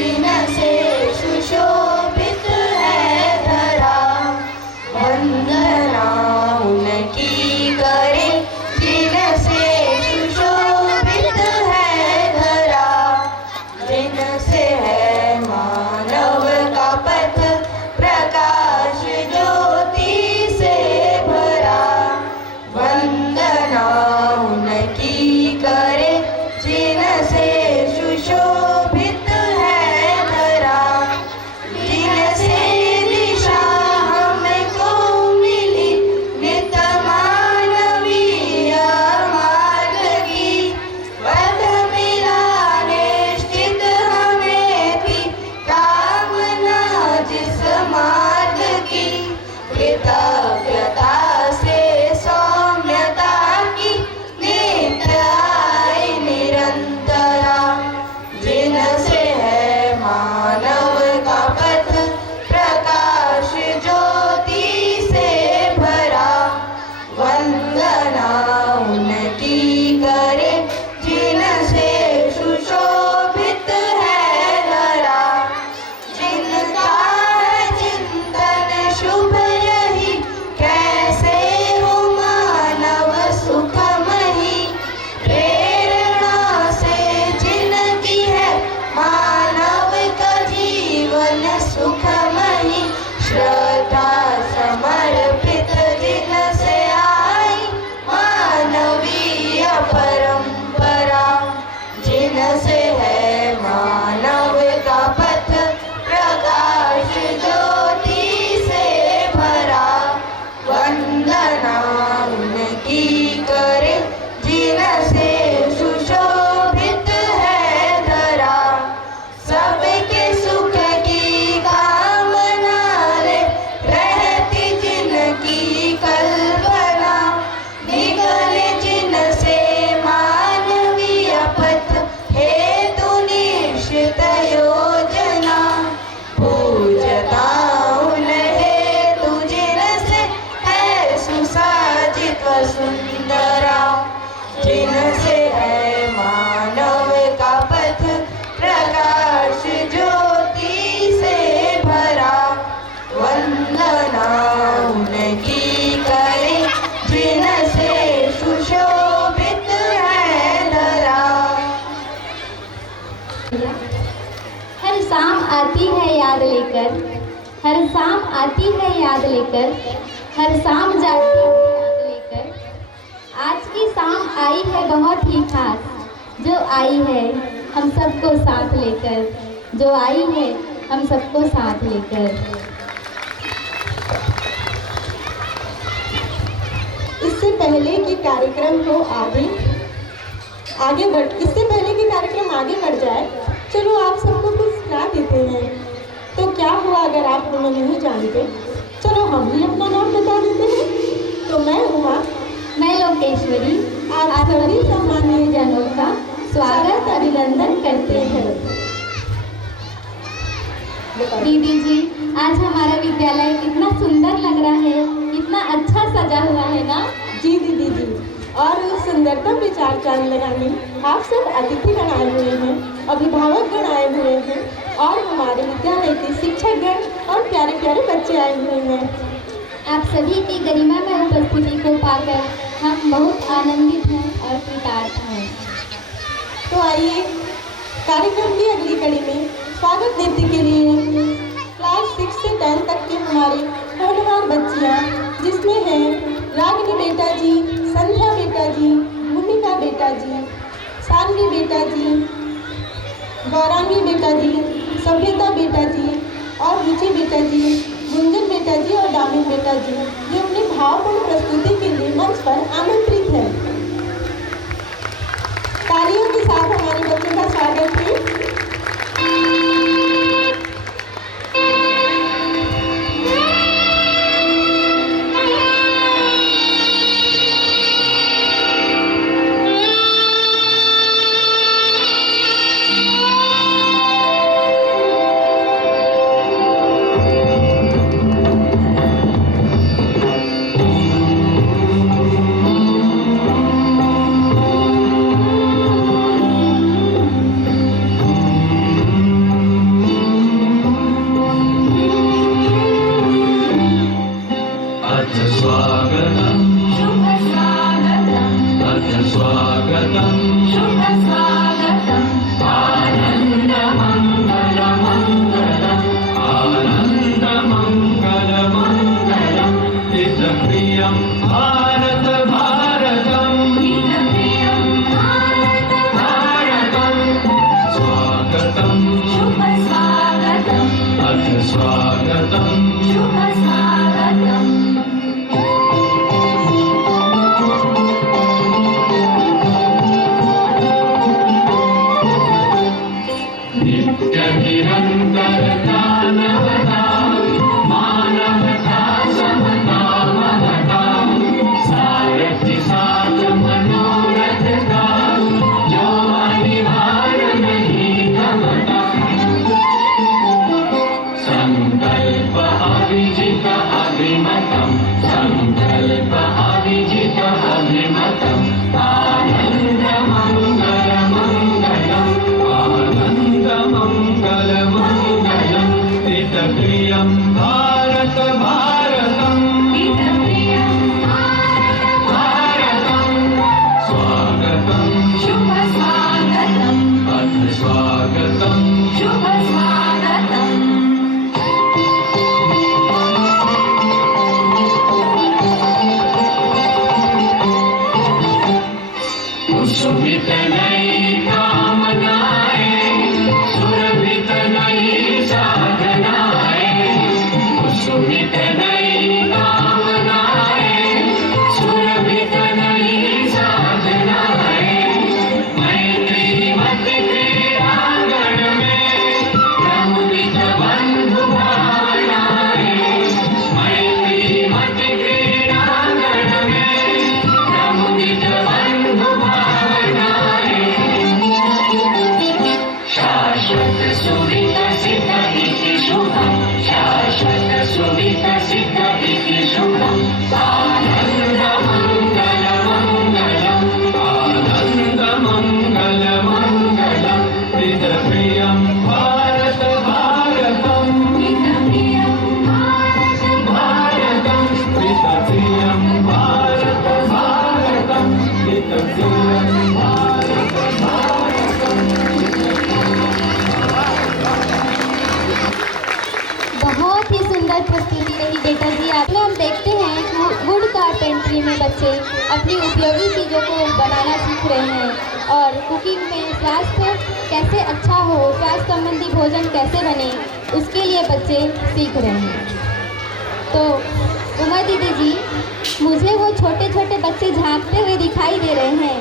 जिनसे सुशोभित है धरा। वंदना उनकी करे जिनसे सुशोभित है धरा। जिनसे है मानव का पथ प्रकाश ज्योति से भरा। वंदना उनकी करे जिनसे सुशोभित है धरा। जिनसे दिशा हमको मिली नित मानवीय मार्ग की। पथ मिला निश्चित हमें थी कामना जिस मार्ग की। कृतज्ञता से सौम्यता की नित्य आई निरंतरा। जिनसे है मानव का पथ प्रकाश ज्योति से भरा। वंदना उनकी करे जिनसे सुशोभित है धरा। जिनका है चिंतन शुभ यही कैसे हो मानव सुखमही। प्रेरणा से जिनकी है मानव का जीवन सुखमही। श्रद्धा समर्पित जिनसे आई मानवीय परंपरा। जिनसे है मानव का पथ प्रकाश ज्योति से भरा। वंदना उनकी करे जिनसे सुशोभित है धरा। सबके सुख की कामना रे रहती जिनकी कल्पना। निगले जिनसे मानवीय पथ हेतु निश्चित योजना। पूजता उन्हें हेतु जिनसे है सुसाजित सुंदरा। जिनसे है मानव का पथ प्रकाश ज्योति से भरा। वंदना उनकी करे जिनसे सुशोभित है धरा। हर शाम आती है याद लेकर, हर शाम आती है याद लेकर, हर शाम जाती है याद लेकर। आज की शाम आई है बहुत ही खास, जो आई है हम सबको साथ लेकर, जो आई है हम सबको साथ लेकर। इससे पहले कि कार्यक्रम को आगे बढ़ इससे पहले कि कार्यक्रम आगे बढ़ जाए, चलो आप सबको कुछ सुना देते हैं। तो क्या हुआ अगर आप हमें नहीं जानते? चलो हम ही अपना नाम बता देते हैं। तो मैं उमा, मैं लोकेश्वरी आप सभी सम्मानीय जनों का स्वागत अभिनंदन करते हैं। दीदी जी, आज हमारा विद्यालय कितना सुंदर लग रहा है, कितना अच्छा सजा हुआ है ना? जी दीदी जी, और उस सुंदरता पे चार चांद लगाने आप सब अतिथिगण आए हुए हैं, अभिभावकगण आए हुए हैं और हमारे विद्यालय के शिक्षकगण और प्यारे प्यारे बच्चे आए हुए हैं। आप सभी की गरिमा में उपस्थिति को पाकर हम बहुत आनंदित हैं और कृतार्थ हैं। तो आइए कार्यक्रम की अगली कड़ी में स्वागत देने के लिए क्लास 6 से 10 तक के हमारे होनहार बच्चियाँ, जिसमें हैं रागिनी बेटा जी, संध्या बेटा जी, भूमिका बेटा जी, सानवी बेटा जी, गौरांगी बेटा जी, सभ्यता बेटा जी और रुचि बेटा जी, गुंजन बेटा जी और दामिन बेटा जी, जो अपनी भावपूर्ण प्रस्तुति के लिए मंच पर आमंत्रित है। तालियों के साथ हमारे बच्चों का स्वागत है। स्वागतम् अथ स्वागतम् शुभ स्वागतम् नित्यनिरन्तरता नवता मानवता समता महता सारथि साथ मनोरथ का जो अनिवार्य नहीं गमता संकल्प अविजित अभिमतम् संकल्प अविजित अभिमतम् आनन्द मंगल मंगलम् आनन्द मंगल मंगलम् हितप्रियं भारत भारतम् हितप्रियं भारतम् स्वागतम् शुभ स्वागतम् अथ स्वागतम् शुभ स्वागतम् सुमित नई कामनाएं सुरभित नई साधनाएं सुमित नई कामनाएं सुरभित नई साधनाएं मैत्री मत क्रीड़ांगण में प्रमुदित बंधु भावनाएं मैत्री मत क्रीड़ांगण में प्रमुदित बंधु शाश्वत सुविकसित इति शुभम् शाश्वत सुविकसित इति शुभम् आनन्द मंगल मंगलम् आनन्द मंगल मंगलम् हितप्रियं भारत भारतम् हितप्रियं भारत भारतम् हितप्रियं भारत भारतम् हितप्रियं भारत भारतम् बहुत ही सुंदर प्रस्तुति रही बेटा जी। आप में हम देखते हैं वुड कारपेंट्री में बच्चे अपनी उपयोगी चीज़ों को बनाना सीख रहे हैं और कुकिंग में स्वास्थ्य कैसे अच्छा हो, स्वास्थ्य संबंधी भोजन कैसे बने, उसके लिए बच्चे सीख रहे हैं। तो उमा दीदी जी, मुझे वो छोटे छोटे बच्चे झांकते हुए दिखाई दे रहे हैं।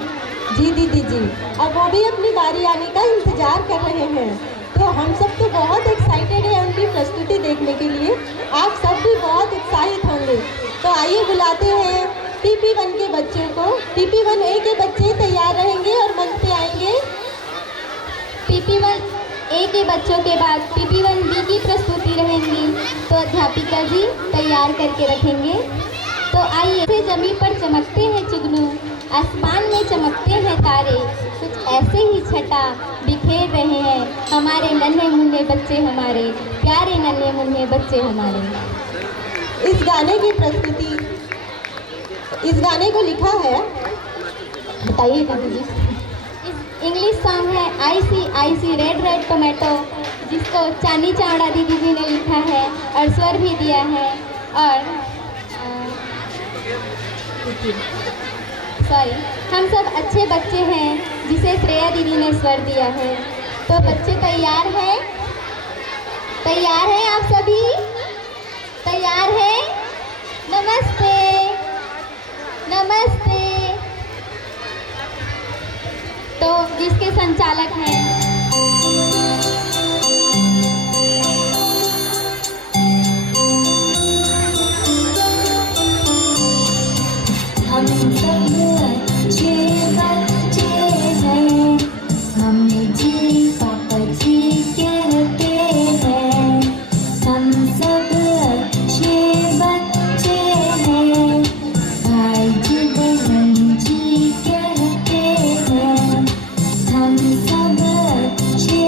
जी दीदी जी, अब वो भी अपनी बारी आने का इंतजार कर रहे हैं। तो हम सब तो बहुत एक्साइटेड हैं उनकी प्रस्तुति देखने के लिए। आप सब भी बहुत उत्साहित होंगे। तो आइए बुलाते हैं PP1 के बच्चों को। PP1A के बच्चे तैयार रहेंगे और मंच पे आएंगे। PP1A के बच्चों के बाद PP1B की प्रस्तुति रहेंगी, तो अध्यापिका जी तैयार करके रखेंगे। तो आइए, जमीन पर चमकते हैं जुगनू, आसमान में चमकते हैं तारे, कुछ ऐसे ही छटा बिखेर रहे हैं हमारे नन्हे मुन्ने बच्चे, हमारे प्यारे नन्हे मुन्ने बच्चे हमारे। इस गाने की प्रस्तुति, इस गाने को लिखा है, बताइए दीदी जी। इंग्लिश सॉन्ग है आई सी रेड रेड टोमेटो, जिसको चांदी चावड़ा दीदी जी ने लिखा है और स्वर भी दिया है। और सॉरी, हम सब अच्छे बच्चे हैं जिसे श्रेया दीदी ने स्वर दिया है। तो बच्चे तैयार हैं? तैयार हैं आप सभी? तैयार हैं? नमस्ते नमस्ते। तो जिसके संचालक हैं हम सब अच्छे बच्चे हैं, हमें जी पापा जी कहते हैं। हम सब अच्छे बच्चे हैं, भाई जी बहन जी कहते हैं। हम सब अच्छे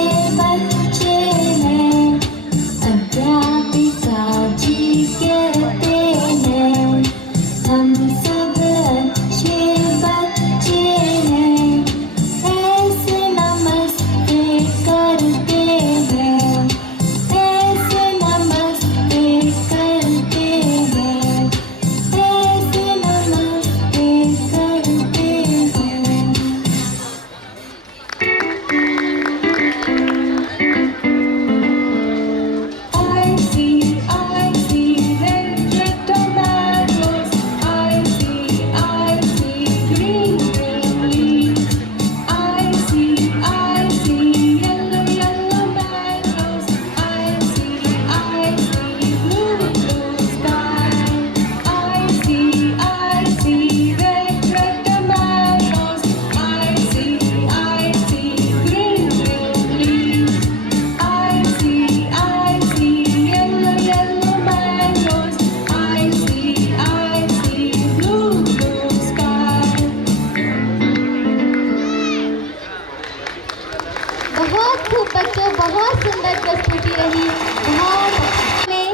बहुत सुंदर प्रस्तुति रही, बहुत में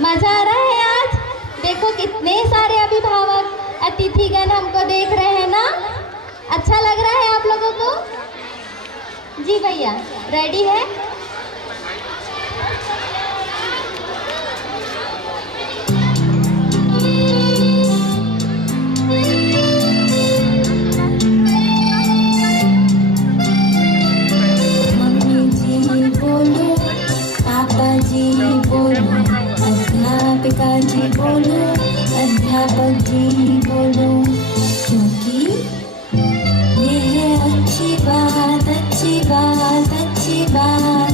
मजा आ रहा है आज। देखो कितने सारे अभिभावक अतिथिगण हमको देख रहे हैं ना। अच्छा लग रहा है आप लोगों को? जी भैया, रेडी है? मम्मी जी बोलो, पापा जी बोलो, अध्यापिका जी बोलो, अध्यापक जी बोलो, क्योंकि ये है अच्छी बात, अच्छी बात, अच्छी बात,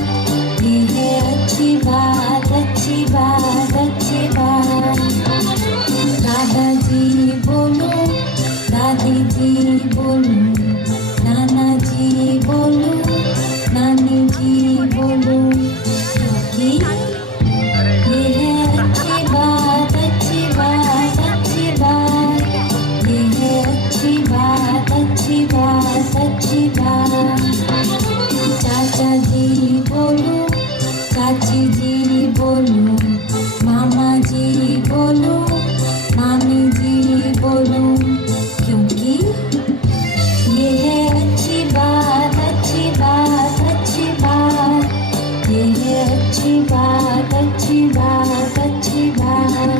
ये है अच्छी बात, अच्छी बात, अच्छी बात। दादाजी बोलो, दादी जी बोलो, नाना जी बोलो, नानी जी बोलो, क्योंकि ये है अच्छी बात, अच्छी बात, अच्छी बात, ये है अच्छी बात, अच्छी बात, अच्छी बात। चाचा जी बोलो, चाची जी बोलो, मामा जी बोलो, मामी जी बोलो, क्योंकि ये है अच्छी बात, अच्छी बात, अच्छी बात, ये है अच्छी बात, अच्छी बात, अच्छी बात।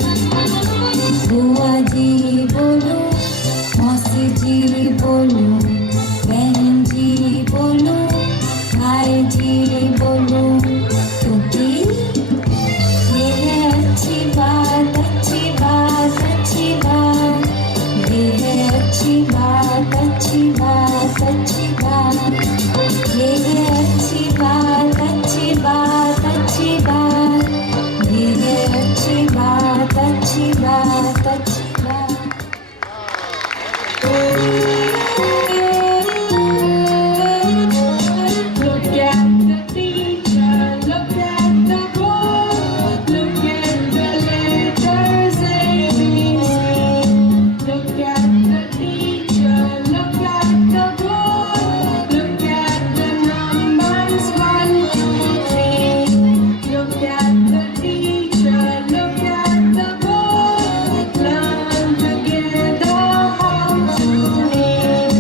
बुआ जी बोलो, मौसी जी बोलो, बहन जी बोलो, भाई जी बोलो, क्योंकि ये है अच्छी बात, अच्छी बात, अच्छी बात, ये है अच्छी बात, अच्छी बात, अच्छी बात, ये है अच्छी बात, अच्छी बात, अच्छी बात, ये है अच्छी बात, अच्छी बात, अच्छी बात। Look at the teacher, look at the board, look at the letters ABC. Look at the teacher, look at the board, look at the numbers 1, 2, 3. Look at the teacher, look at the board, learn together how to read.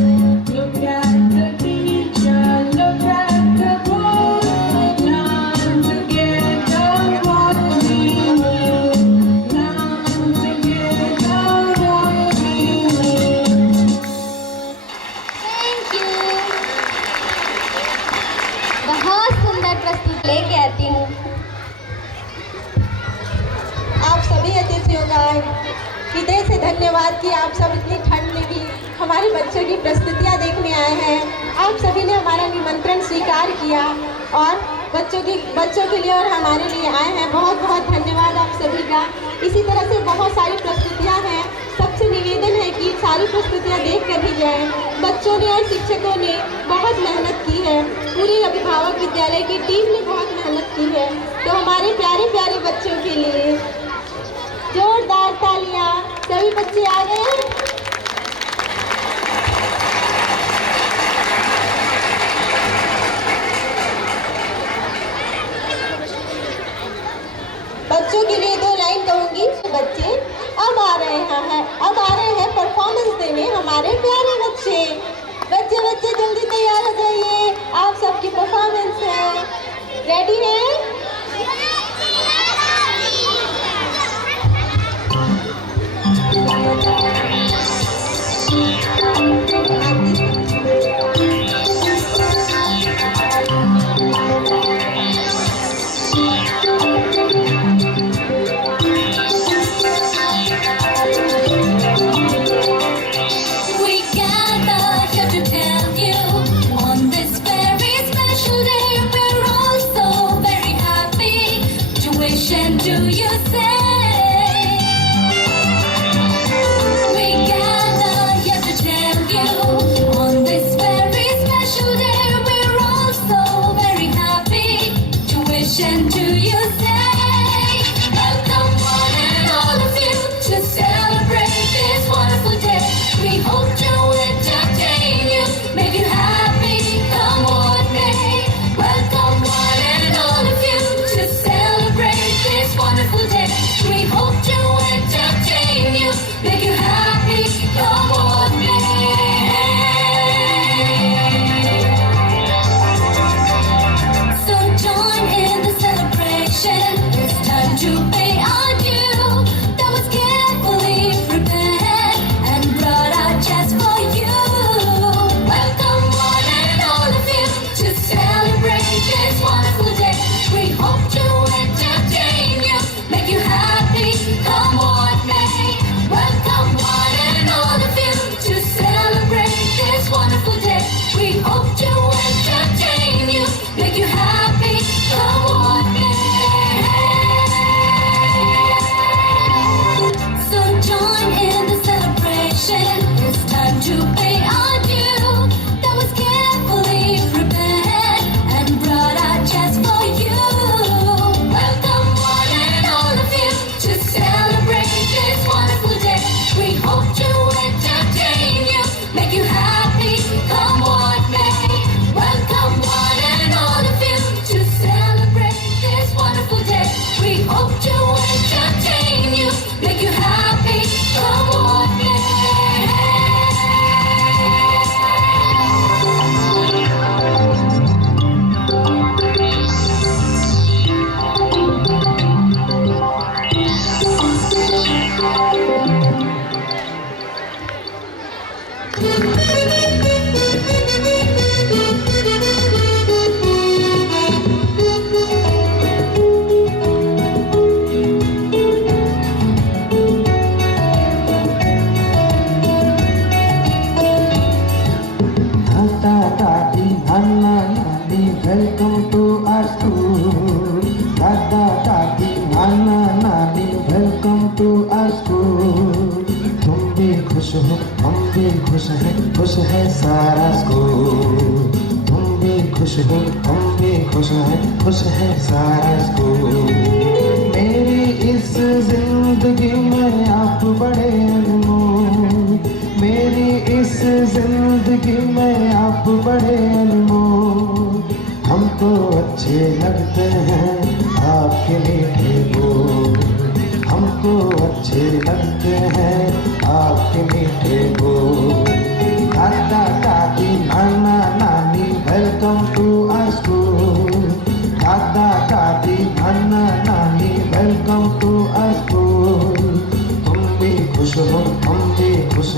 Look at the teacher, look at the board, learn together what we need. Learn together what we need. Thank you. बहुत सुंदर प्रस्तुति लेके आती हूँ। आप सभी अतिथियों का हृदय से धन्यवाद कि आप सब इतनी ठंड में भी हमारे बच्चों की प्रस्तुतियाँ देखने आए हैं। आप सभी ने हमारा निमंत्रण स्वीकार किया और बच्चों के लिए और हमारे लिए आए हैं। बहुत बहुत धन्यवाद आप सभी का। इसी तरह से बहुत सारी प्रस्तुतियाँ हैं। सबसे निवेदन है कि सारी प्रस्तुतियाँ देख कर ही जाएं। बच्चों ने और शिक्षकों ने बहुत मेहनत की है। पूरी अभिभावक विद्यालय की टीम ने बहुत मेहनत की है। तो हमारे प्यारे प्यारे बच्चों के लिए जोरदार तालियां। सभी बच्चे आ गए हैं? बच्चों के लिए 2 लाइन कहूंगी। बच्चे अब आ रहे हैं परफॉर्मेंस देने हमारे प्यारे बच्चे। बच्चे जल्दी तैयार हो जाइए, आप सबकी परफॉर्मेंस है। रेडी है? We gather here to tell you on this very special day we're all so very happy to wish and to you say. We gather here to tell you on this very special day we're all so very happy to wish and to you say. Welcome one and all of you to celebrate this wonderful day. We hope to entertain you, make you happy, come what may. Welcome school. दादा दादी नाना नानी welcome to our school. तुम भी खुश हो हम भी खुश है सारा स्कूल. तुम भी खुश हो हम भी खुश है सारा स्कूल. मेरी इस जिंदगी में आप बड़े अनमोल. मेरी इस जिंदगी में आप बड़े अनमोल. हमको अच्छे लगते हैं आपके मीठे बोल. हमको अच्छे लगते हैं आपके मीठे बोल. दादा दादी नाना नानी वेलकम टू आवर स्कूल. दादा दादी नाना नानी वेलकम टू आवर स्कूल. तुम भी खुश हो हम भी खुश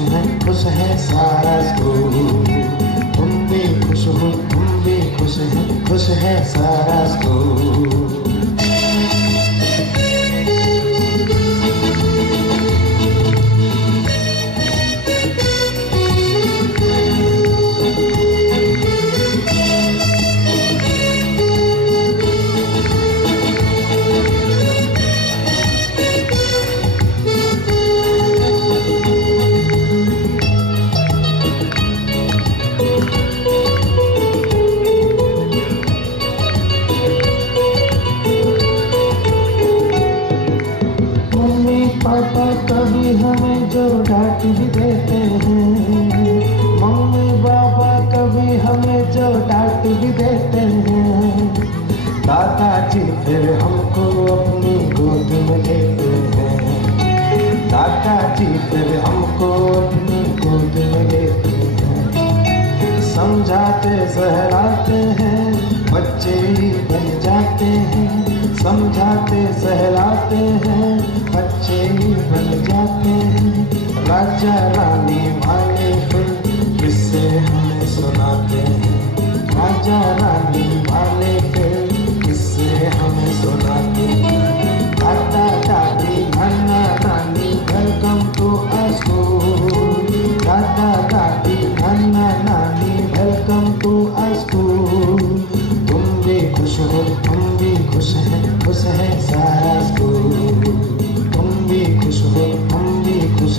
है सारा स्कूल. तुम भी खुश हो हम भी खुश है सारा स्कूल. पापा कभी हमें जो डांट भी देते हैं. मम्मी पापा कभी हमें जो डांट भी देते हैं. दादाजी फिर हमको अपनी गोद में लेते हैं. दादाजी फिर हमको अपनी गोद में लेते हैं. समझाते सहलाते हैं बच्चे ही बन जाते हैं. समझाते सहलाते हैं बच्चे ही बन जाते हैं. राजा रानी वाले फिर किस्से हमें सुनाते हैं. राजा रानी वाले फिर किस्से हमें सुनाते हैं. दादा दादी नाना नानी वेलकम टू आवर स्कूल. दादा दादी नाना नानी वेलकम टू आवर स्कूल. तुम भी खुश हो हम भी खुश है सारा स्कूल. तुम भी खुश हो हम भी खुश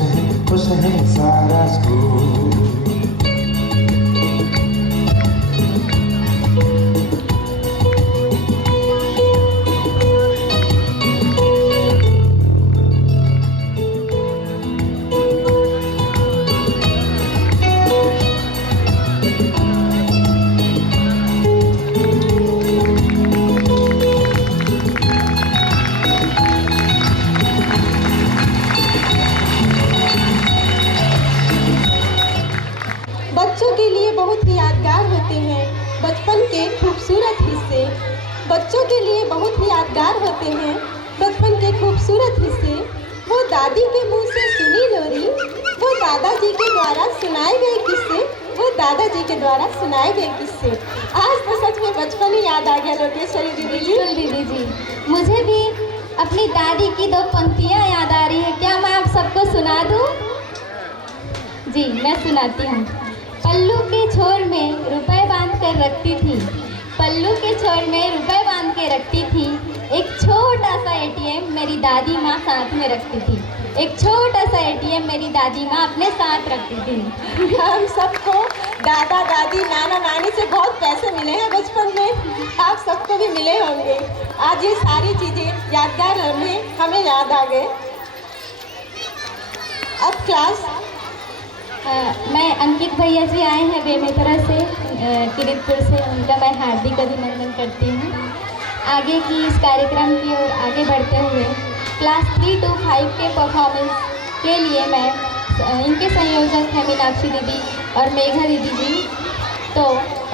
है सारा स्कूल. बच्चों के लिए बहुत ही यादगार होते हैं बचपन के खूबसूरत हिस्से. बच्चों के लिए बहुत ही यादगार होते हैं बचपन के खूबसूरत हिस्से. वो दादी के मुंह से सुनी लोरी, वो दादाजी के द्वारा सुनाए गए किस्से, वो दादाजी के द्वारा सुनाए गए किस्से. आज तो सच में बचपन ही याद आ गया लोकेश्वरी दीदी जी. बिल्कुल दीदी जी, मुझे भी अपनी दादी की 2 पंक्तियाँ याद आ रही है. क्या मैं आप सबको सुना दूँ? जी मैं सुनाती हूँ. पल्लू के छोर में रुपए बांध कर रखती थी. पल्लू के छोर में रुपए बांध के रखती थी. एक छोटा सा एटीएम मेरी दादी माँ साथ में रखती थी. एक छोटा सा एटीएम मेरी दादी माँ अपने साथ रखती थी. हम सबको दादा दादी नाना नानी से बहुत पैसे मिले हैं बचपन में. आप सबको भी मिले होंगे. आज ये सारी चीज़ें यादगार हमें याद आ गए. अब क्लास मैं अंकित भैया जी आए हैं बेमेतरा से, किरीटपुर से. उनका मैं हार्दिक अभिनंदन करती हूँ. आगे की इस कार्यक्रम की ओर आगे बढ़ते हुए क्लास 3 to 5 के परफॉर्मेंस के लिए मैं इनके संयोजक हैं मीनाक्षी दीदी और मेघा दीदी जी. तो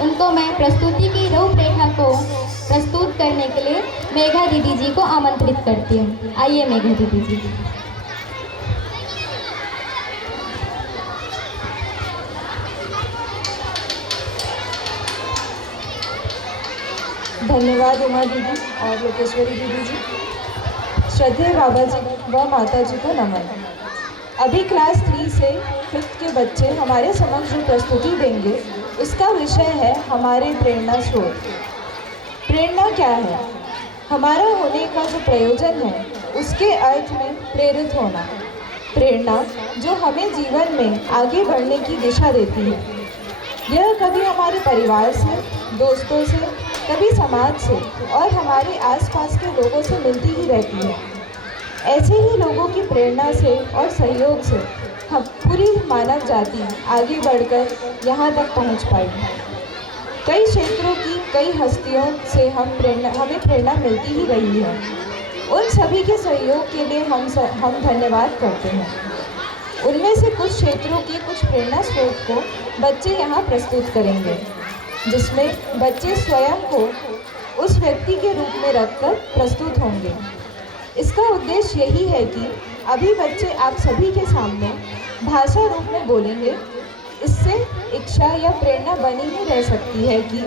उनको मैं प्रस्तुति की रूपरेखा को प्रस्तुत करने के लिए मेघा दीदी जी को आमंत्रित करती हूँ. आइए मेघा दीदी जी. धन्यवाद उमा दीदी और लोकेश्वरी दीदी जी. श्रद्धेय बाबा जी व माता जी को नमन. अभी क्लास 3 से 5th के बच्चे हमारे समक्ष जो प्रस्तुति देंगे उसका विषय है हमारे प्रेरणा स्रोत. प्रेरणा क्या है? हमारा होने का जो प्रयोजन है उसके अर्थ में प्रेरित होना। प्रेरणा जो हमें जीवन में आगे बढ़ने की दिशा देती है। यह कभी हमारे परिवार से, दोस्तों से, कभी समाज से और हमारे आसपास के लोगों से मिलती ही रहती है। ऐसे ही लोगों की प्रेरणा से और सहयोग से हम पूरी मानव जाति आगे बढ़कर यहाँ तक पहुँच पाई। कई क्षेत्रों की कई हस्तियों से हमें प्रेरणा मिलती ही रही है। उन सभी के सहयोग के लिए हम धन्यवाद करते हैं। उनमें से कुछ क्षेत्रों के कुछ प्रेरणा स्रोत को बच्चे यहाँ प्रस्तुत करेंगे, जिसमें बच्चे स्वयं को उस व्यक्ति के रूप में रखकर प्रस्तुत होंगे। इसका उद्देश्य यही है कि अभी बच्चे आप सभी के सामने भाषा रूप में बोलेंगे। इससे इच्छा या प्रेरणा बनी ही रह सकती है कि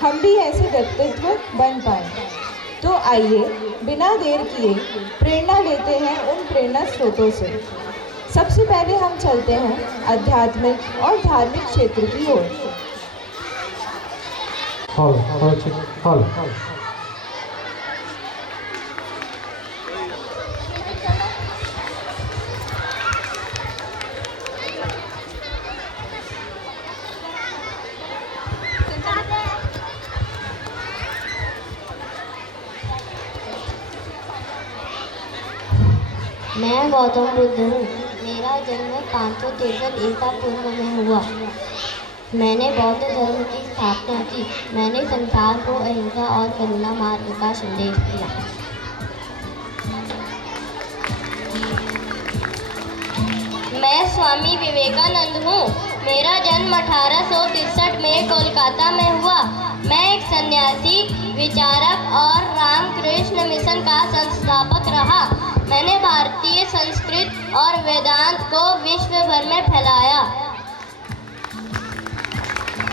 हम भी ऐसे व्यक्तित्व बन पाएं। तो आइए बिना देर किए प्रेरणा लेते हैं उन प्रेरणा स्रोतों से। सबसे पहले हम चलते हैं आध्यात्मिक और धार्मिक क्षेत्र की ओर। हॉल मैं गौतम बुद्ध हूँ। मेरा जन्म 563 ईसा पूर्व में हुआ। मैंने बौद्ध धर्म की स्थापना की। मैंने संसार को अहिंसा और करुणा मार्ग का संदेश दिया। मैं स्वामी विवेकानंद हूँ। मेरा जन्म 1863 में कोलकाता में हुआ। मैं एक सन्यासी, विचारक और रामकृष्ण मिशन का संस्थापक रहा। मैंने भारतीय संस्कृत और वेदांत को विश्व भर में फैलाया।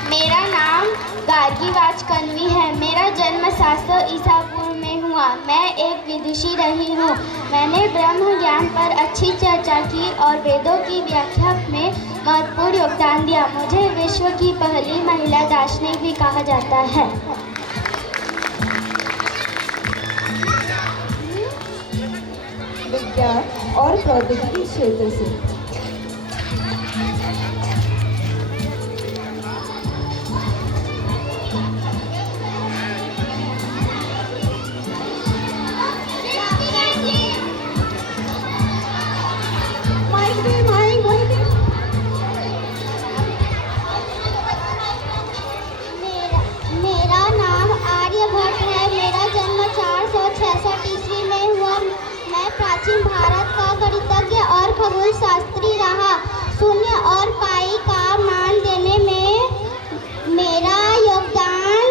मेरा नाम गार्गी वाजकन्वी है। मेरा जन्म 700 ईसा पूर्व में हुआ। मैं एक विदुषी रही हूँ। मैंने ब्रह्म ज्ञान पर अच्छी चर्चा की और वेदों की व्याख्या में महत्वपूर्ण योगदान दिया। मुझे विश्व की पहली महिला दार्शनिक भी कहा जाता है। विज्ञान और प्रौद्योगिकी क्षेत्र से मेरा नाम आर्यभट्ट है। मेरा जन्म 466 ईस्वी में हुआ। मैं प्राचीन भारत का गणितज्ञ और खगोल शास्त्री रहा। शून्य और पाई का मान देने में मेरा योगदान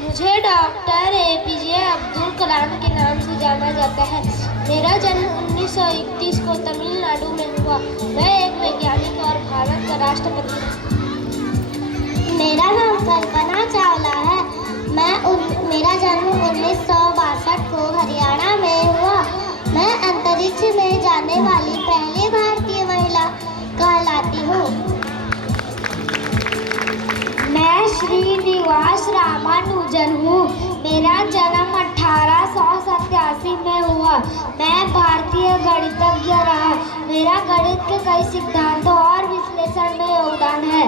मुझे डॉक्टर APJ अब्दुल कलाम के नाम से जाना जाता है। मेरा जन्म 1931 को तमिलनाडु में हुआ। मैं एक वैज्ञानिक और भारत का राष्ट्रपति। मेरा नाम कल्पना चावला है। मेरा जन्म 1962 को हरियाणा में हुआ। मैं अंतरिक्ष में जाने वाली पहली भारतीय महिला कहलाती हूँ। मैं श्रीनिवास रामानुजन हूँ। मेरा जन्म 1887 में हुआ। मैं भारतीय गणितज्ञ रहा। मेरा गणित के कई सिद्धांतों और विश्लेषण में योगदान है।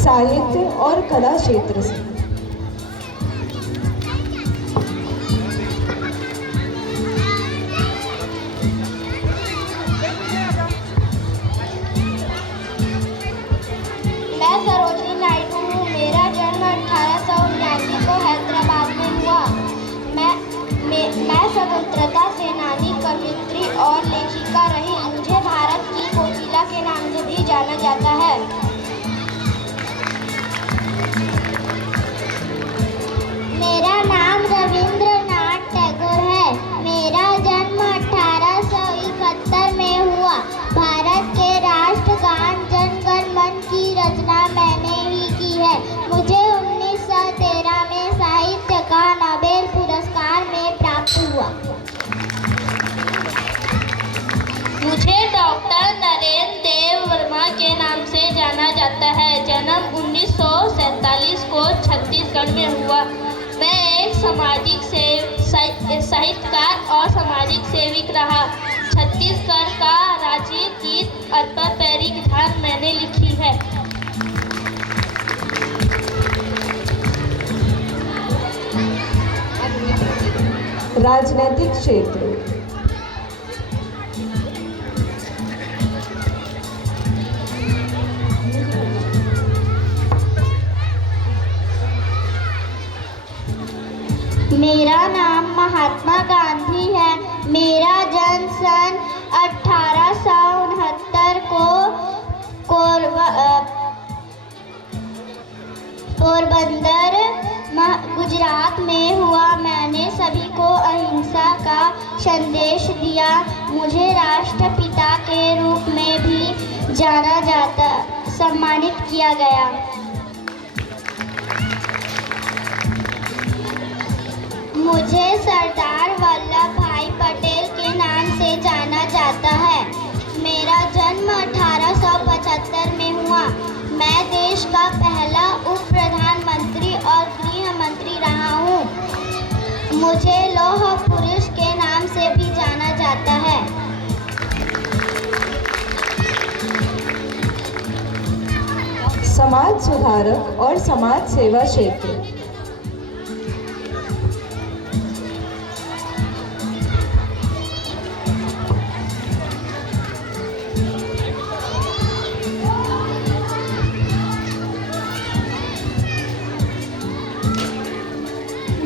साहित्य और कला क्षेत्र से मैं सरोजिनी नायडू हूँ। मेरा जन्म 1879 को हैदराबाद में हुआ। मैं स्वतंत्रता सेनानी, कवयित्री और लेखिका रही। मुझे भारत की कोकिला के नाम से भी जाना जाता है। मेरा नाम रविंद्रनाथ टैगोर है। मेरा जन्म 1871 में हुआ। भारत के राष्ट्रगान जन गण मन की रचना मैंने ही की है। मुझे 1913 में साहित्य का में हुआ। मैं एक साहित्यकार और सामाजिक सेवक रहा। छत्तीसगढ़ का राज्य गीत अपर पैरी विधान मैंने लिखी है। राजनीतिक क्षेत्र। मेरा नाम महात्मा गांधी है। मेरा जन्म सन 1869 को पोरबंदर गुजरात में हुआ। मैंने सभी को अहिंसा का संदेश दिया। मुझे राष्ट्रपिता के रूप में भी सम्मानित किया गया। मुझे सरदार वल्लभ भाई पटेल के नाम से जाना जाता है। मेरा जन्म 1875 में हुआ। मैं देश का पहला उप प्रधानमंत्री और गृह मंत्री रहा हूँ। मुझे लौह पुरुष के नाम से भी जाना जाता है। समाज सुधारक और समाज सेवा क्षेत्र।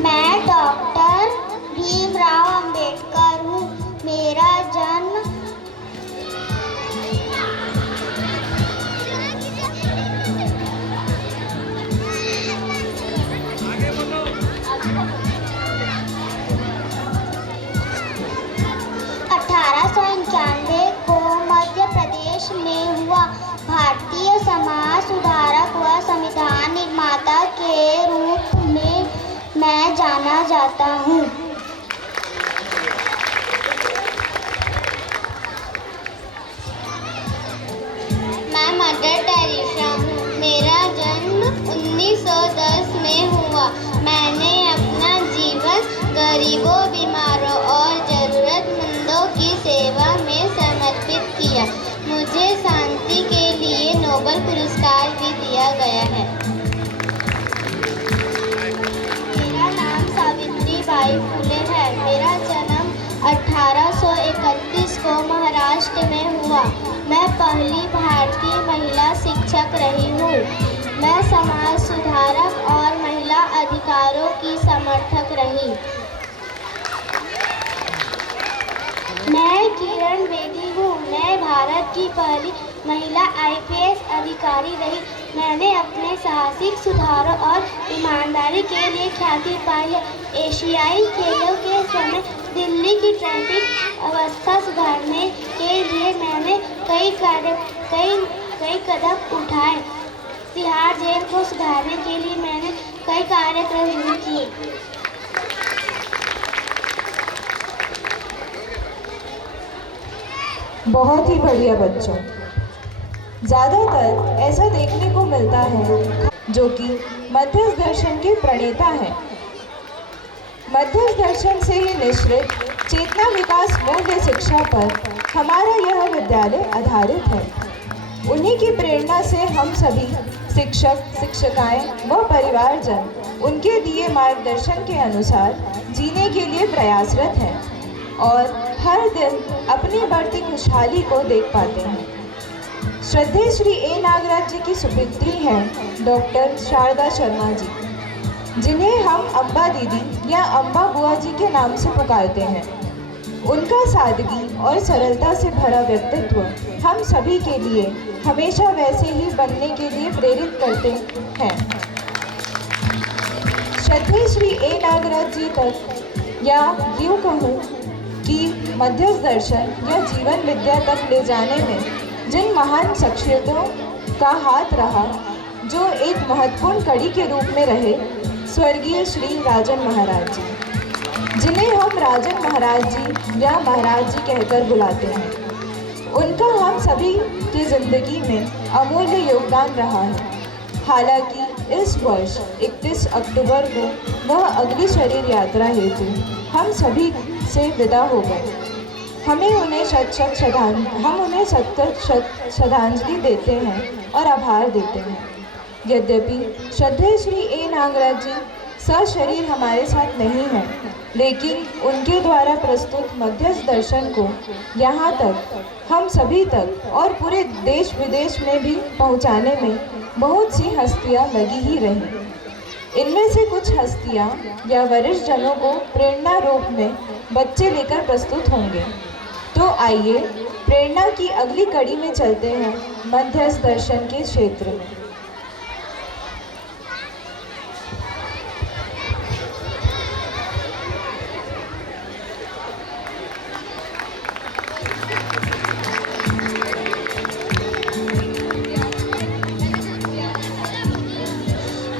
मैं डॉक्टर भीमराव अंबेडकर हूँ। मेरा जन्म 1891 को मध्य प्रदेश में हुआ। भारतीय समाज सुधारक व संविधान निर्माता के रूप में मैं जाना जाता हूँ। मैं मदर टेरेसा हूँ। मेरा जन्म 1910 में हुआ। मैंने अपना जीवन गरीबों, बीमारों और जरूरतमंदों की सेवा में समर्पित किया। मुझे शांति के लिए नोबेल पुरस्कार भी दिया गया है। मेरा नाम सावित्रीबाई फुले है। मेरा जन्म 1831 को महाराष्ट्र में हुआ। मैं पहली भारतीय महिला शिक्षक रही हूँ। मैं समाज सुधारक और महिला अधिकारों की समर्थक रही। मैं किरण बेदी हूँ। मैं भारत की पहली महिला IPS अधिकारी रही। मैंने अपने साहसिक सुधारों और ईमानदारी के लिए ख्याति पाई है। एशियाई खेलों के समय दिल्ली की ट्रैफिक अवस्था सुधारने के लिए मैंने कई कदम उठाए। तिहाड़ जेल को सुधारने के लिए मैंने कई कार्यक्रम किए। बहुत ही बढ़िया बच्चों। ज़्यादातर ऐसा देखने को मिलता है जो कि मध्यस्थ दर्शन के प्रणेता हैं। मध्यस्थ दर्शन से ही निश्रित चेतना विकास मूल्य शिक्षा पर हमारा यह विद्यालय आधारित है। उन्हीं की प्रेरणा से हम सभी शिक्षक, शिक्षिकाएं व परिवारजन उनके दिए मार्गदर्शन के अनुसार जीने के लिए प्रयासरत हैं और हर दिन अपनी बढ़ती खुशहाली को देख पाते हैं। श्रद्धेय श्री ए नागराज जी की सुपुत्री हैं डॉक्टर शारदा शर्मा जी, जिन्हें हम अम्बा दीदी या अम्बा बुआ जी के नाम से पुकारते हैं। उनका सादगी और सरलता से भरा व्यक्तित्व हम सभी के लिए हमेशा वैसे ही बनने के लिए प्रेरित करते हैं। श्रद्धेय श्री ए नागराज जी तक या यूँ कहूँ कि मध्यस्थ दर्शन या जीवन विद्या तक ले जाने में जिन महान शख्सियतों का हाथ रहा, जो एक महत्वपूर्ण कड़ी के रूप में रहे, स्वर्गीय श्री राजन महाराज जी, जिन्हें हम राजन महाराज जी या महाराज जी कहकर बुलाते हैं। उनका हम सभी की जिंदगी में अमूल्य योगदान रहा है। हालांकि इस वर्ष 31 अक्टूबर को वह अगली शरीर यात्रा हेतु हम सभी से विदा हो गए। हम उन्हें शत श्रद्धांजलि देते हैं और आभार देते हैं। यद्यपि श्रद्धेय श्री ए नागराज जी सशरीर हमारे साथ नहीं हैं, लेकिन उनके द्वारा प्रस्तुत मध्यस्थ दर्शन को यहाँ तक, हम सभी तक और पूरे देश विदेश में भी पहुँचाने में बहुत सी हस्तियाँ लगी ही रहीं। इनमें से कुछ हस्तियाँ या वरिष्ठ जनों को प्रेरणा रूप में बच्चे लेकर प्रस्तुत होंगे। तो आइए प्रेरणा की अगली कड़ी में चलते हैं मध्यस्थ दर्शन के क्षेत्र में।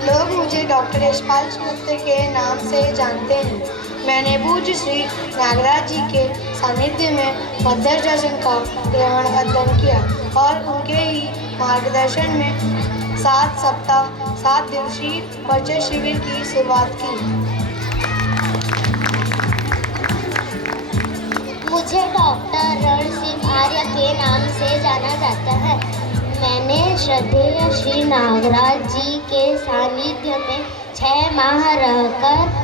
लोग मुझे डॉक्टर यशपाल नृत्य के नाम से जानते हैं। मैंने पूज्य श्री नागराज जी के सानिध्य में मध्यस्थ दर्शन का ग्रहण अध्ययन किया और उनके ही मार्गदर्शन में 7 सप्ताह 7 दिवसीय परिचय शिविर की शुरुआत की। मुझे डॉक्टर रण सिंह आर्य के नाम से जाना जाता है। मैंने श्रद्धेय श्री नागराज जी के सानिध्य में 6 माह रहकर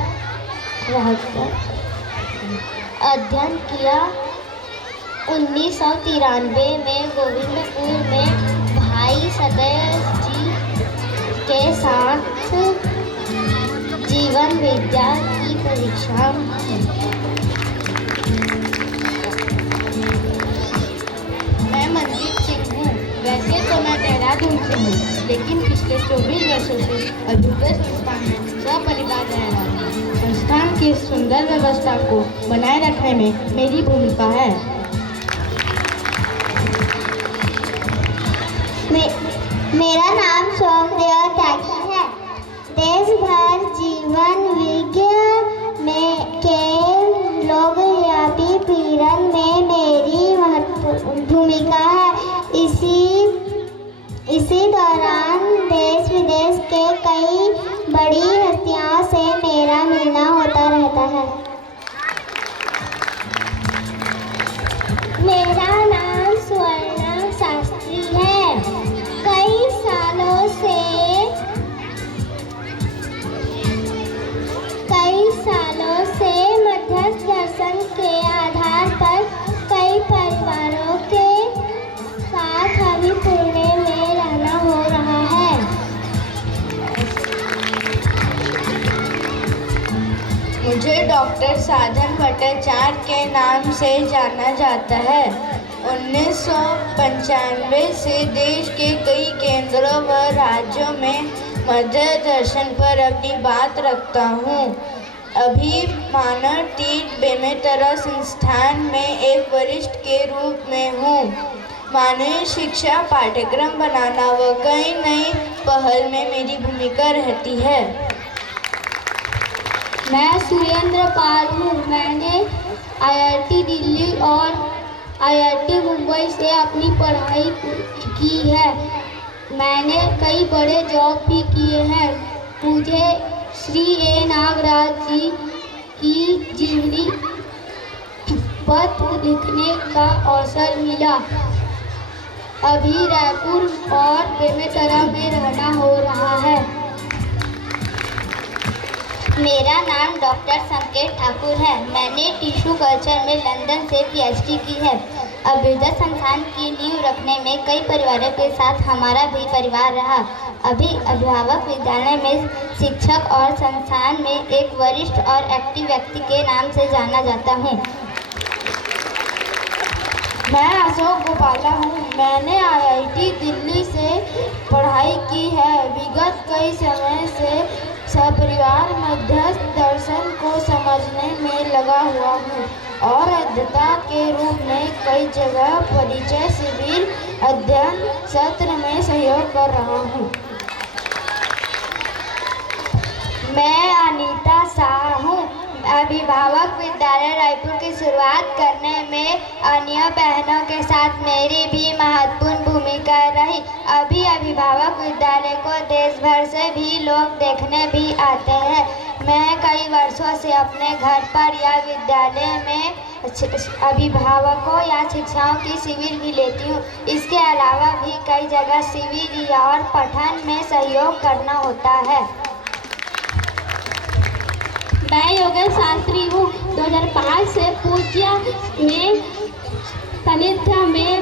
अध्ययन किया। 1993 में गोविंदपुर में भाई सदैव जी के साथ जीवन विद्या की परीक्षा की। मैं मनजीत सिंह हूँ। वैसे तो मैं देहरादून से हूँ, लेकिन पिछले 24 वर्षों से अभ्युदय संस्थान में सपरिवार रह रहा हूँ। संस्थान की सुंदर व्यवस्था को बनाए रखने में मेरी भूमिका है। मेरा नाम सोमदेव त्यागी है। देश भर जीवन विज्ञान में के लोग व्यापी पीड़न में मेरी महत्वपूर्ण भूमिका है। इसी दौरान देश विदेश के कई बड़ी हस्तियों से मेरा मिलना होता रहता है। मेरा नाम स्वर्णा शास्त्री है। कई सालों से मध्यस्थ दर्शन के आधार पर कई परिवारों के साथ अभी पुणे में रहना हो रहा है। मुझे डॉक्टर साधन भट्टाचार्य के नाम से जाना जाता है। 1995 से देश के कई केंद्रों व राज्यों में मध्यस्थ दर्शन पर अपनी बात रखता हूँ। अभी मानव टीट बेमेतरा संस्थान में एक वरिष्ठ के रूप में हूँ। मानवीय शिक्षा पाठ्यक्रम बनाना व कई नई पहल में मेरी भूमिका रहती है। मैं सुरेंद्र पाल हूँ। मैंने IIT दिल्ली और IIT मुंबई से अपनी पढ़ाई की है। मैंने कई बड़े जॉब भी किए हैं। मुझे श्री ए नागराज जी की जीवनी पत्र लिखने का अवसर मिला। अभी रायपुर और बेमेतरा में रहना हो रहा है। मेरा नाम डॉक्टर संकेत ठाकुर है। मैंने टिश्यू कल्चर में लंदन से PhD की है। अभ्युदय संस्थान की नींव रखने में कई परिवारों के साथ हमारा भी परिवार रहा। अभी अभिभावक विद्यालय में शिक्षक और संस्थान में एक वरिष्ठ और एक्टिव व्यक्ति के नाम से जाना जाता हूँ। मैं अशोक गोपाला हूँ। मैंने IIT दिल्ली से पढ़ाई की है। विगत कई समय से सपरिवार मध्यस्थ दर्शन को समझने में लगा हुआ हूँ और अध्येता के रूप में कई जगह परिचय शिविर अध्ययन सत्र में सहयोग कर रहा हूँ। मैं अनीता शाह हूँ। अभिभावक विद्यालय रायपुर की शुरुआत करने में अन्य बहनों के साथ मेरी भी महत्वपूर्ण भूमिका रही। अभी अभिभावक विद्यालय को देश भर से भी लोग देखने भी आते हैं। मैं कई वर्षों से अपने घर पर या विद्यालय में अभिभावकों या शिक्षाओं की शिविर भी लेती हूँ। इसके अलावा भी कई जगह शिविर और पठन में सहयोग करना होता है। मैं योगेश शास्त्री हूँ। 2005 से पूज्य में सानिध्य में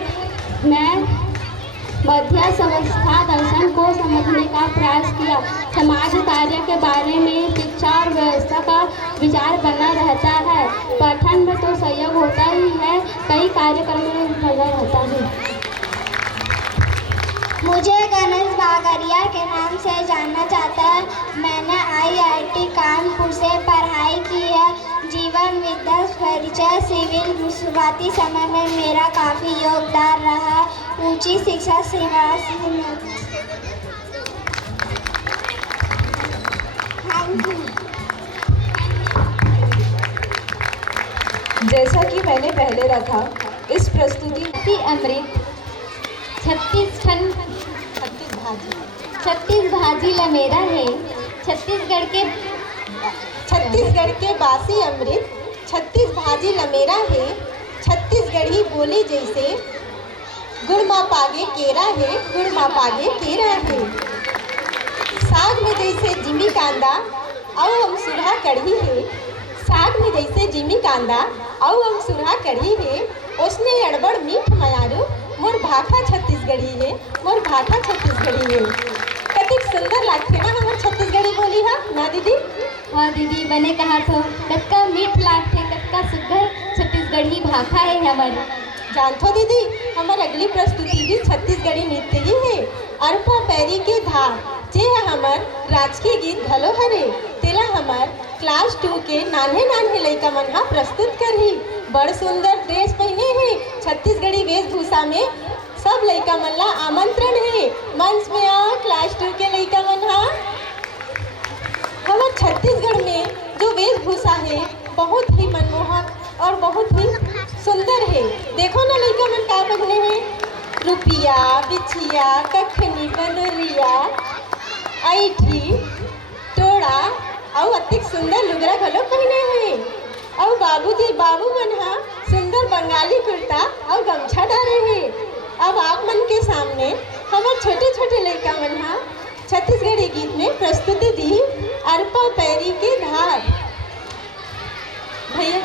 मैं मध्य अवस्था दर्शन को समझने का प्रयास किया। समाज कार्य के बारे में शिक्षा और व्यवस्था का विचार बना रहता है। पठन में तो सहयोग होता ही है, कई कार्यक्रमों में बना रहता है। मुझे गणेश बागरिया के नाम से जानना चाहता है। मैंने IIT कानपुर से पढ़ाई की है। जीवन विद्या परिचय सिविल शुरुआती समय में मेरा काफ़ी योगदान रहा। ऊंची शिक्षा सेवा जैसा कि मैंने पहले रखा, इस प्रस्तुति अमृत 36 भाजी लमेरा है। छत्तीसगढ़ के बासी अमृत 36 भाजी लमेरा है। छत्तीसगढ़ी बोली जैसे गुड़ मा पागे केरा है, गुड़ मा पागे केरा है। साग में जैसे जिमी कांदा और हम सुरहा कढ़ी है। साग में जैसे जिमी कांदा और हम सुरहा कढ़ी है। उसने अड़बड़ मीठ मयारू मोर भाखा छत्तीसगढ़ी है, मोर भाखा छत्तीसगढ़ी है। कतिक सुंदर लागते ना हमार छत्तीसगढ़ी बोली हा ना दीदी? हाँ दीदी, बने कहा तो कतका मीठ लागते, कतका सुघर छत्तीसगढ़ी भाखा है हमारी। जानथो दीदी, हमार अगली प्रस्तुति भी छत्तीसगढ़ी नृत्य ही है। अरपा पैरी के धार जे हमार राजकीय गीत घलो हरे। तेला हमार क्लास 2 के नान्हे लइका मन हा प्रस्तुत करही। बड़ सुंदर ड्रेस पहने हैं। छत्तीसगढ़ी वेशभूषा में सब लइका मन ला आमंत्रण है। मंच में आओ क्लास 2 के लइका मन हा। हमारे छत्तीसगढ़ में जो वेशभूषा है बहुत ही मनमोहक और बहुत ही सुंदर है। देखो ना लइका मन का पहने हैं। रुपिया, बिछिया, कखनी, बनरिया, ऐठी, टोड़ा और अतिक सुंदर लुगरा घलो पहने हैं। और बाबू मन हा सुंदर बंगाली कुर्ता और गमछा डाले हैं। अब आप मन के सामने हमारे छोटे छोटे लड़का मन हा छत्तीसगढ़ी गीत में प्रस्तुति दी। अरपा पैरी के धार। भैया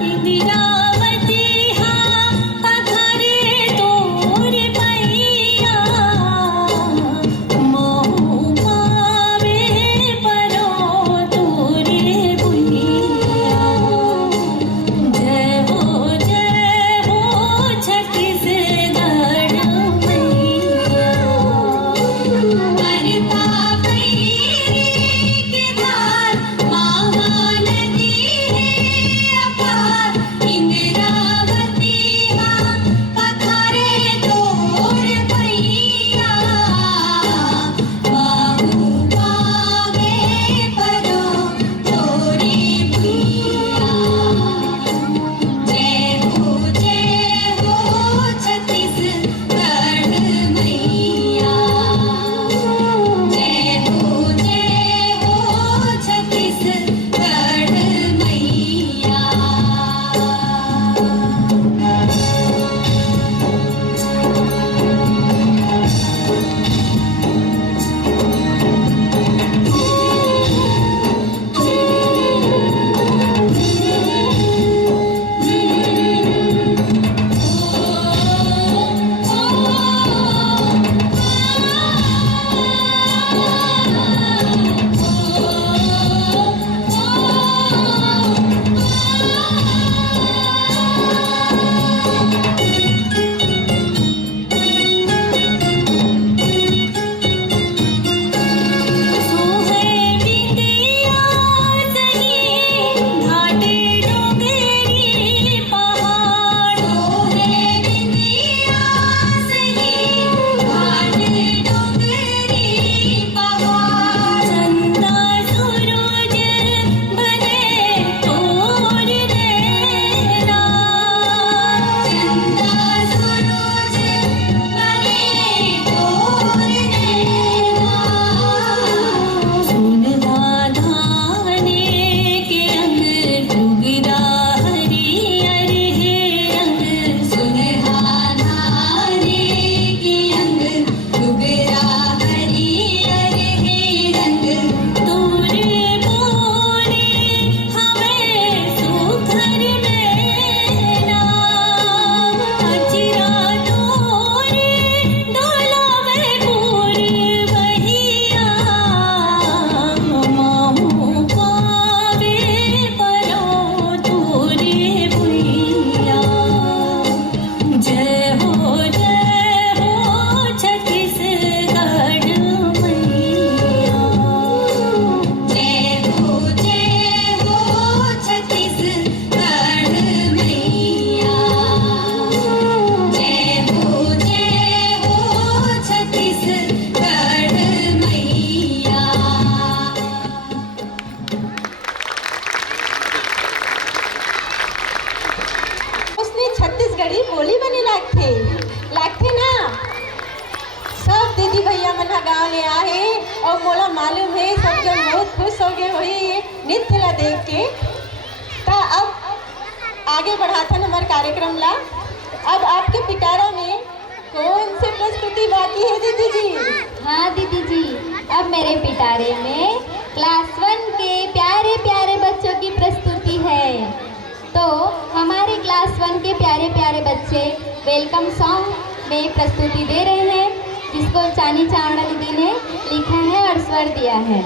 इंदिरावती हा पथरे तोरे पैया। दीदी भैया मन गाँव ले आए और मोला मालूम है सब जन बहुत खुश हो गए हुई ये नृत्य ला देख के। तो अब आगे बढ़ाथन हमारे कार्यक्रम ला। अब आपके पिटारा में कौन से प्रस्तुति बाकी है दीदी जी? हाँ दीदी जी, अब मेरे पिटारे में क्लास 1 के प्यारे प्यारे बच्चों की प्रस्तुति है। तो हमारे क्लास 1 के प्यारे प्यारे बच्चे वेलकम सॉन्ग में प्रस्तुति दे रहे हैं, जिसको चानी चावड़ा दीदी ने लिखा है और स्वर दिया है।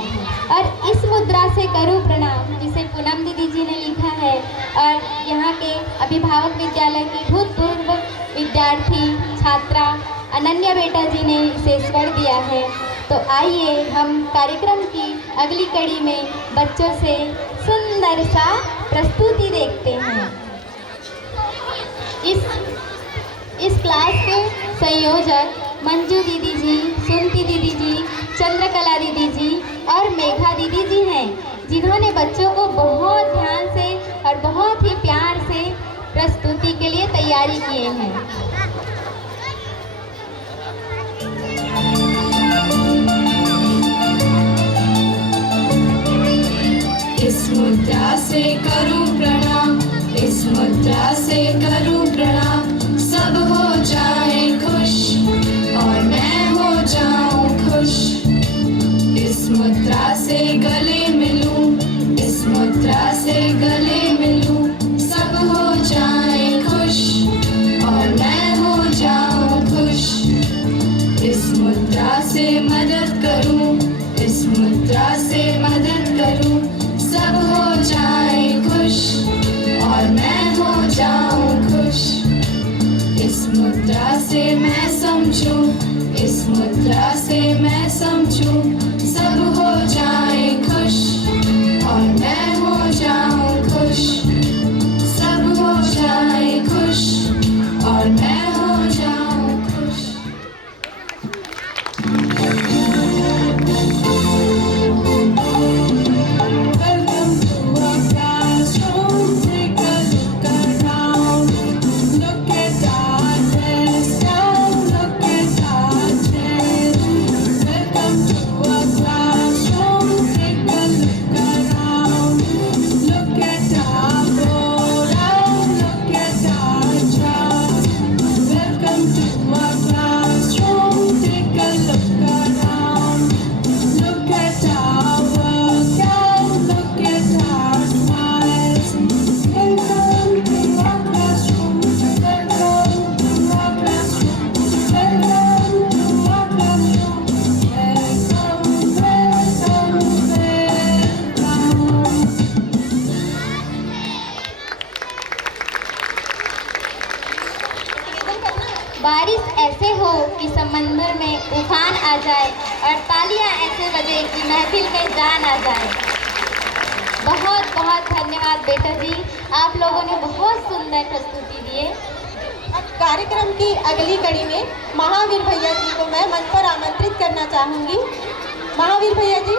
और इस मुद्रा से करूँ प्रणाम, जिसे पूनम दीदी जी ने लिखा है और यहाँ के अभिभावक विद्यालय की भूतपूर्व विद्यार्थी छात्रा अनन्या बेटा जी ने इसे स्वर दिया है। तो आइए हम कार्यक्रम की अगली कड़ी में बच्चों से सुंदर सा प्रस्तुति देखते हैं। इस क्लास के संयोजक मंजू दीदी जी, सुनती दीदी जी, चंद्रकला दीदी जी और मेघा दीदी जी हैं, जिन्होंने बच्चों को बहुत ध्यान से और बहुत ही प्यार से प्रस्तुति के लिए तैयारी किए हैं। इस मुद्रा से करूं प्रणाम, इस मुद्रा से करूं प्रणाम, सब हो जाए खुश और मैं हो जाऊं खुश। इस मुद्रा से गले मिलूं, इस मुद्रा से गले मिलूं, सब हो जाए खुश और मैं हो जाऊं खुश। इस मुद्रा से मदद करूं, इस मुद्रा से मदद करूं, सब हो जाए खुश और मैं हो जाऊं खुश। इस मुद्रा से मैं समझूं, इस मुद्रा से मैं समझूं, सब हो जाए खुश और मैं हो जाऊं खुश। सब हो जाए खुश और मैं हो जाऊं खुश। बारिश ऐसे हो कि समंदर में तूफान आ जाए और तालियां ऐसे बजे कि महफिल में जान आ जाए। बहुत बहुत धन्यवाद बेटा जी, आप लोगों ने बहुत सुंदर प्रस्तुति दिए। अब कार्यक्रम की अगली कड़ी में महावीर भैया जी को मैं मंच पर आमंत्रित करना चाहूँगी। महावीर भैया जी।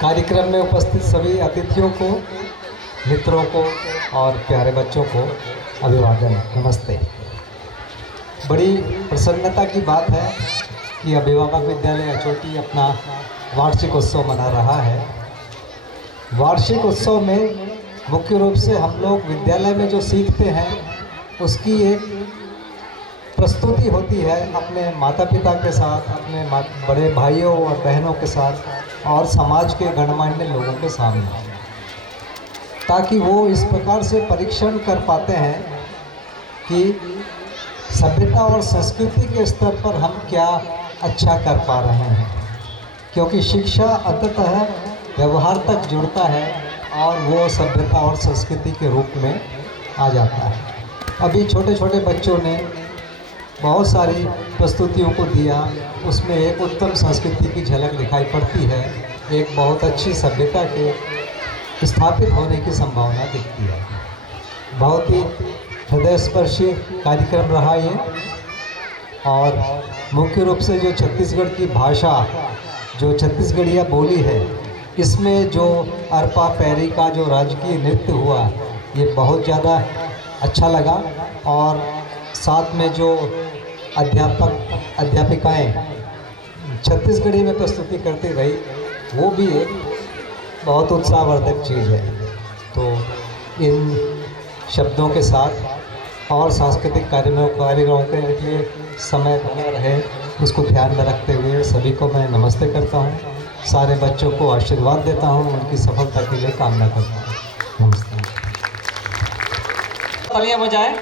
कार्यक्रम में उपस्थित सभी अतिथियों को, मित्रों को और प्यारे बच्चों को अभिवादन, नमस्ते। बड़ी प्रसन्नता की बात है कि अभिभावक विद्यालय अचोटी अपना वार्षिक उत्सव मना रहा है। वार्षिक उत्सव में मुख्य रूप से हम लोग विद्यालय में जो सीखते हैं उसकी एक प्रस्तुति होती है अपने माता पिता के साथ, अपने बड़े भाइयों और बहनों के साथ और समाज के गणमान्य लोगों के सामने, ताकि वो इस प्रकार से परीक्षण कर पाते हैं कि सभ्यता और संस्कृति के स्तर पर हम क्या अच्छा कर पा रहे हैं। क्योंकि शिक्षा अंततः व्यवहार तक जुड़ता है और वो सभ्यता और संस्कृति के रूप में आ जाता है। अभी छोटे छोटे बच्चों ने बहुत सारी प्रस्तुतियों को दिया, उसमें एक उत्तम संस्कृति की झलक दिखाई पड़ती है, एक बहुत अच्छी सभ्यता के स्थापित होने की संभावना दिखती है। बहुत ही हृदयस्पर्शी कार्यक्रम रहा ये, और मुख्य रूप से जो छत्तीसगढ़ की भाषा, जो छत्तीसगढ़िया बोली है, इसमें जो अरपा पैरी का जो राजकीय नृत्य हुआ, ये बहुत ज़्यादा अच्छा लगा। और साथ में जो अध्यापक अध्यापिकाएं छत्तीसगढ़ी में प्रस्तुति करती रही, वो भी एक बहुत उत्साहवर्धक चीज़ है। तो इन शब्दों के साथ और सांस्कृतिक कार्यक्रमों के लिए समय बना रहे, उसको ध्यान में रखते हुए सभी को मैं नमस्ते करता हूँ। सारे बच्चों को आशीर्वाद देता हूँ, उनकी सफलता के लिए कामना करता हूँ। नमस्ते। तालियां बजाएं।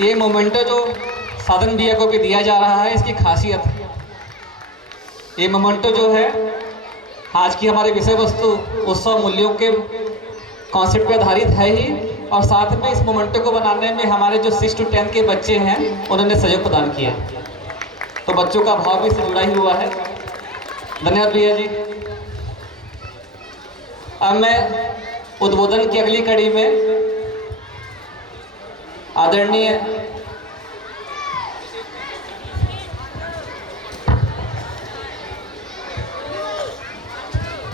ये मोमेंटो जो साधन भैया को भी दिया जा रहा है, इसकी खासियत है, ये मोमेंटो जो है आज की हमारी विषय वस्तु उत्सव मूल्यों के कॉन्सेप्ट पर आधारित है ही, और साथ में इस मोमेंटो को बनाने में हमारे जो 6 to 10 के बच्चे हैं उन्होंने सहयोग प्रदान किया, तो बच्चों का भाव भी इससे जुड़ा ही हुआ है। धन्यवाद भैया जी। अब मैं उद्बोधन की अगली कड़ी में आदरणीय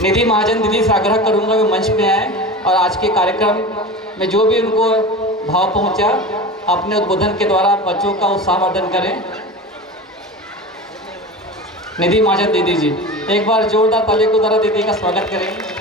निधि महाजन दीदी से आग्रह करूंगा वे मंच पे आए और आज के कार्यक्रम में जो भी उनको भाव पहुंचा अपने उद्बोधन के द्वारा बच्चों का उत्साहवर्धन करें। निधि महाजन दीदी जी, एक बार जोरदार तालियों के द्वारा दीदी का स्वागत करें।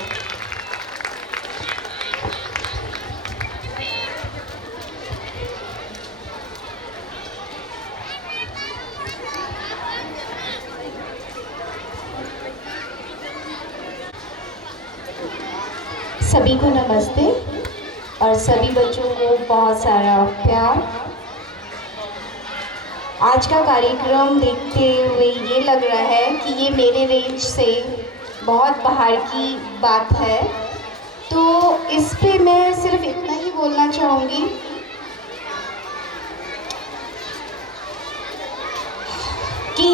सभी को नमस्ते और सभी बच्चों को बहुत सारा प्यार। आज का कार्यक्रम देखते हुए ये लग रहा है कि ये मेरे रेंज से बहुत बाहर की बात है, तो इस पे मैं सिर्फ इतना ही बोलना चाहूँगी कि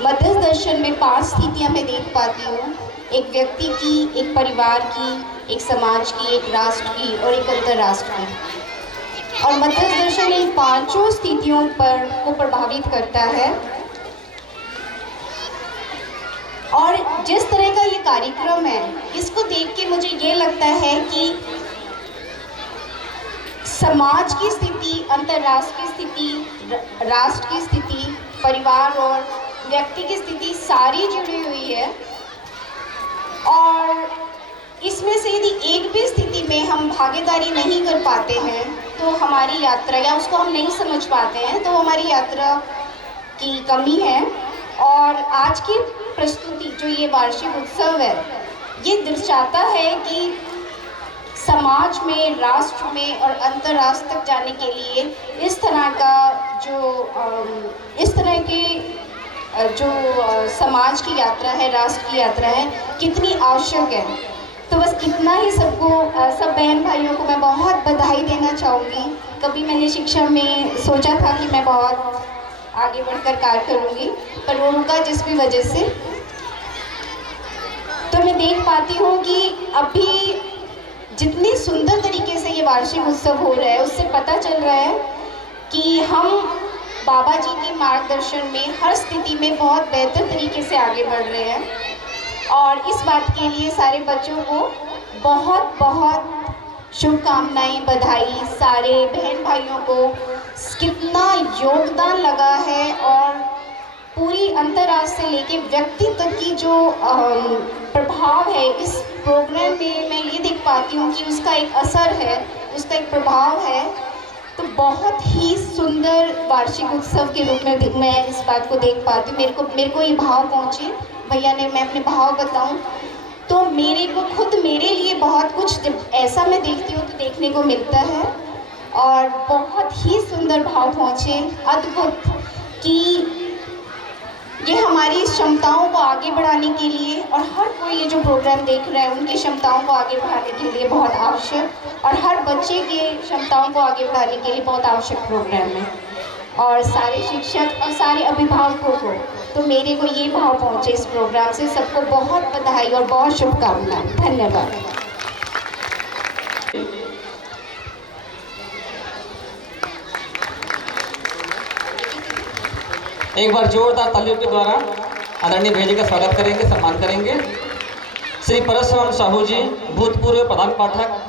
मध्यस्थ दर्शन में 5 स्थितियाँ मैं देख पाती हूँ, एक व्यक्ति की, एक परिवार की, एक समाज की, एक राष्ट्र की और एक अंतर्राष्ट्र की। और मध्यस्थ दर्शन इन 5 स्थितियों को प्रभावित करता है। और जिस तरह का ये कार्यक्रम है, इसको देख के मुझे ये लगता है कि समाज की स्थिति, अंतर्राष्ट्र की स्थिति, राष्ट्र की स्थिति, परिवार और व्यक्ति की स्थिति सारी जुड़ी हुई है। और इसमें से यदि एक भी स्थिति में हम भागीदारी नहीं कर पाते हैं तो हमारी यात्रा, या उसको हम नहीं समझ पाते हैं तो हमारी यात्रा की कमी है। और आज की प्रस्तुति जो ये वार्षिक उत्सव है, ये दर्शाता है कि समाज में, राष्ट्र में और अंतर्राष्ट्र तक जाने के लिए इस तरह का इस तरह के जो समाज की यात्रा है, राष्ट्र की यात्रा है, कितनी आवश्यक है। तो बस इतना ही सबको, सब बहन भाइयों को मैं बहुत बधाई देना चाहूँगी। कभी मैंने शिक्षा में सोचा था कि मैं बहुत आगे बढ़कर कार्य करूँगी, पर वो रुका जिस भी वजह से। तो मैं देख पाती हूँ कि अभी जितनी सुंदर तरीके से ये वार्षिक उत्सव हो रहा है, उससे पता चल रहा है कि हम बाबा जी के मार्गदर्शन में हर स्थिति में बहुत बेहतर तरीके से आगे बढ़ रहे हैं। और इस बात के लिए सारे बच्चों को बहुत बहुत शुभकामनाएं, बधाई। सारे बहन भाइयों को कितना योगदान लगा है और पूरी अंतर्राष्ट्र से लेके व्यक्ति तक की जो प्रभाव है इस प्रोग्राम में, मैं ये देख पाती हूँ कि उसका एक असर है, उसका एक प्रभाव है। तो बहुत ही सुंदर वार्षिक उत्सव के रूप में मैं इस बात को देख पाती हूँ। मेरे को ये भाव पहुँचे भैया ने, मैं अपने भाव बताऊँ तो मेरे को खुद, मेरे लिए बहुत कुछ जब ऐसा मैं देखती हूँ तो देखने को मिलता है। और बहुत ही सुंदर भाव पहुँचे, अद्भुत, कि ये हमारी क्षमताओं को आगे बढ़ाने के लिए, और हर कोई ये जो प्रोग्राम देख रहा है उनकी क्षमताओं को आगे बढ़ाने के लिए बहुत आवश्यक, और हर बच्चे के क्षमताओं को आगे बढ़ाने के लिए बहुत आवश्यक प्रोग्राम है। और सारे शिक्षक और सारे अभिभावकों को तो मेरे को ये भाव पहुँचे इस प्रोग्राम से। सबको बहुत बधाई और बहुत शुभकामनाएं। धन्यवाद। एक बार जोरदार तालियों के द्वारा आदरणीय भैया जी का स्वागत करेंगे, सम्मान करेंगे। श्री परशुराम साहू जी, भूतपूर्व प्रधान पाठक